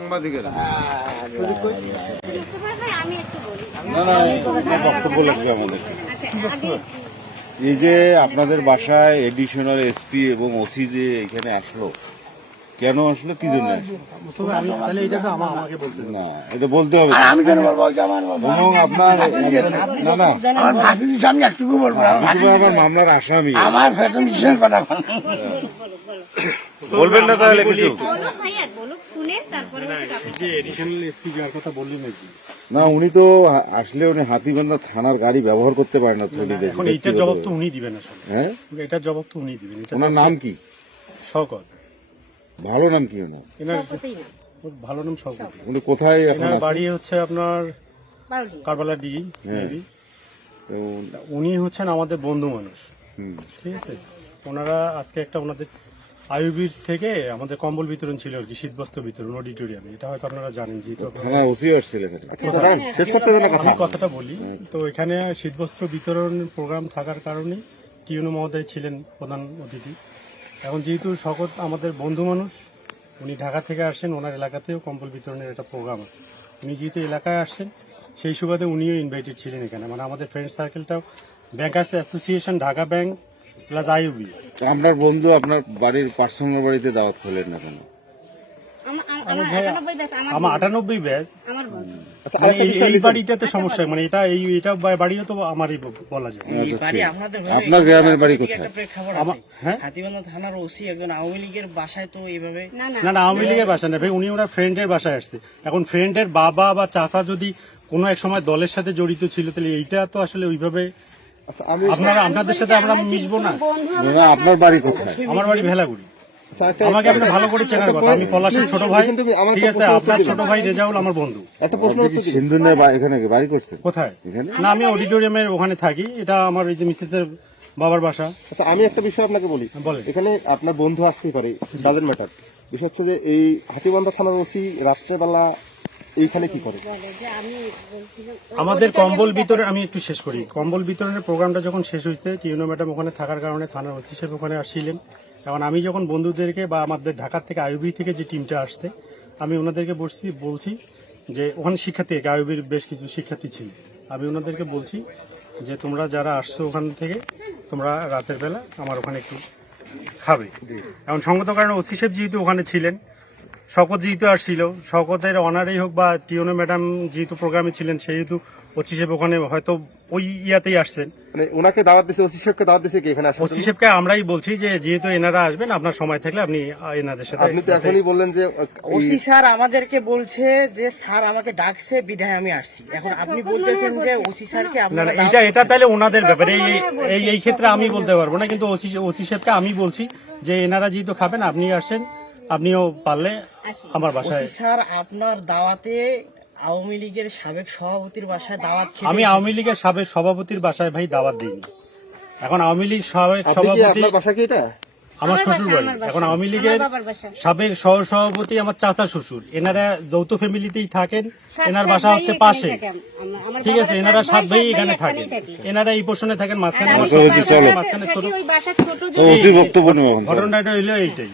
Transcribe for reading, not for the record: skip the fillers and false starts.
সাংবাদিকেরা বক্তব্য লাগবে আমাদের। এই যে আপনাদের বাসায় এডিশনাল এসপি এবং ওসি যে এখানে আসলো, কেন আসলো, কি জন্য আসলো? না, এটা বলতে হবে। আমি কেন বলবো? এবং আপনার না না আমার ভাতিজির সামনে একটুকু বলবো না। আমার মামলার আসামি আমার ফ্যাশন ডিজাইন কথা বলবেন না তাহলে কিছু? না, উনি তো আসলে উনি হাতিবান্ধা থানার গাড়ি ব্যবহার করতে পারে না। এখন এইটার জবাব তো উনি দিবেন আসলে। হ্যাঁ, এটার জবাব তো উনি দিবেন। ওনার নাম কি? শওকত। ভালো নাম কি ওনার? ভালো নাম শওকত। উনি কোথায় এখন এনার আছেন? বাড়ি হচ্ছে আপনার কারবালা ডি। হ্যাঁ। তো উনি হচ্ছেন আমাদের বন্ধু মানুষ, হুম, ঠিক আছে। ওনারা আজকে একটা ওনাদের আইইবির থেকে আমাদের কম্বল বিতরণ ছিল আর কি, শীতবস্ত্র বিতরণ অডিটোরিয়ামে। এটা হয়তো আপনারা জানেন, যেহেতু থানায় ওসি আসছিলেন। শেষ করতে দেন না কথা। আমি কথাটা বলি। তো এখানে শীতবস্ত্র বিতরণ প্রোগ্রাম থাকার কারণে টিউনো মহোদয় ছিলেন প্রধান অতিথি। এখন যেহেতু শওকত আমাদের বন্ধু মানুষ, উনি ঢাকা থেকে আসেন, ওনার এলাকাতেও কম্বল বিতরণের একটা প্রোগ্রাম আছে। উনি যেহেতু এলাকায় আসছেন, সেই সুবাদে উনিও ইনভাইটেড ছিলেন এখানে। মানে আমাদের ফ্রেন্ড সার্কেলটাও bankers association, Dhaka bank plus IEB. আপনার বন্ধু আপনার বাড়ির পার্সোনাল বাড়িতে দাওয়াত করলেন না কেন? আমার 98 ব্যাচ। এই বাড়িটাতে সমস্যা, মানে এটা বাড়িও তো আমারই বলা যায়। আপনার গ্রামের বাড়ি কোথায়? হাতিবান্ধা থানার ওসি একজন আওয়ামী লীগের বাসায় তো এইভাবে না, আওয়ামী লীগের বাসায় না ভাই, উনি ওনার ফ্রেন্ডের বাসায় আসছে। এখন ফ্রেন্ডের বাবা বা চাচা যদি কোনো এক সময় দলের সাথে জড়িত ছিল, তাহলে এইটা তো আসলে ওইভাবে আপনাদের সাথে আমরা মিশবো না। আপনার বাড়ি কোথায়? আমার বাড়ি ভেলাগুড়ি। আমাকে আপনি ভালো করে চেনার কথা, আমি পলাশের ছোট ভাই, ঠিক আছে। আপনার ছোট ভাই রেজাউল আমার বন্ধু। সিন্ধুনে এখানে বাড়ি করছে কোথায়? না, আমি অডিটোরিয়ামের ওখানে থাকি। এটা আমার এই যে মিসেসের বাবার বাসা। আচ্ছা, আমি একটা বিষয় আপনাকে বলি। বলেন। এখানে আপনার বন্ধু আসতেই পারে, ডাজেন্ট ম্যাটার। বিষয় হচ্ছে যে এই হাতিবান্ধা থানার ওসি রাত্রেবেলা এইখানে কি করে? আমাদের কম্বল বিতরণ, আমি একটু শেষ করি। কম্বল বিতরণের প্রোগ্রামটা যখন শেষ হয়েছে, টিউনো ম্যাডাম ওখানে থাকার কারণে থানার ওসি সাহেব ওখানে আসছিলেন। এখন আমি যখন বন্ধুদেরকে বা আমাদের ঢাকা থেকে আইইবি থেকে যে টিমটা আসছে, আমি ওনাদেরকে বলছি যে ওখানে শিক্ষার্থী, আইইবির বেশ কিছু শিক্ষার্থী ছিল। আমি ওনাদেরকে বলছি যে তোমরা যারা আসছো ওখান থেকে, তোমরা রাতের বেলা আমার ওখানে একটু খাবে। এখন সঙ্গত কারণে ওসি সাহেব যেহেতু ওখানে ছিলেন, শওকত যেহেতু আসছিল, শওকতের অনারেই হোক বা টিউনো ম্যাডাম যেহেতু প্রোগ্রামে ছিলেন, সেহেতু ওসি সাহেব ওখানে হয়তো ওই ইয়াতেই আসছেন। মানে ওনাকে দাওয়াত দিয়েছে, ওসি সাহেবকে দাওয়াত দিয়েছে কি এখানে আসেন? ওসি সাহেবকে আমরাই বলছি যে যেহেতু এনারা আসবেন, আপনার সময় থাকলে আপনি এনাদের সাথে। আপনি তো এখনই বললেন যে ওসি স্যার আমাদেরকে বলছে যে স্যার আমাকে ডাকছে বিধায় আমি আসছি। এখন আপনি বলতেছেন যে ওসি স্যারকে না, আপনারা এটা তাহলে ওনাদের ব্যাপারে। এই ক্ষেত্রে আমি বলতে পারবো না, কিন্তু ওসি সাহেবকে আমি বলছি যে এনারা যেহেতু খাবেন, আপনি আসেন, আপনিও পারলে আমার বাসায়। ওসি স্যার আপনার দাওয়াতে আওয়ামী লীগের সাবেক সভাপতির বাসায় দাওয়াত খেতে আমি আওয়ামী লীগের সাবেক সভাপতির বাসায় ভাই দাওয়াত দিইনি। এখন আওয়ামী লীগ সাবেক সভাপতি আপনার বাসা কি এটা? আমার শ্বশুর বাড়ি। এখন আওয়ামী লীগের সাবেক সহসভাপতি আমার চাচা শ্বশুর, এনারা যৌথ ফ্যামিলিতেই থাকেন। এনার বাসা হচ্ছে পাশে, ঠিক আছে। এনারা 7 ভাই এখানে থাকেন, এনারা এই পোর্শনে থাকেন, মাঝখানে ছোট। বক্তব্য নেব। ঘটনাটা হইলো এইটাই।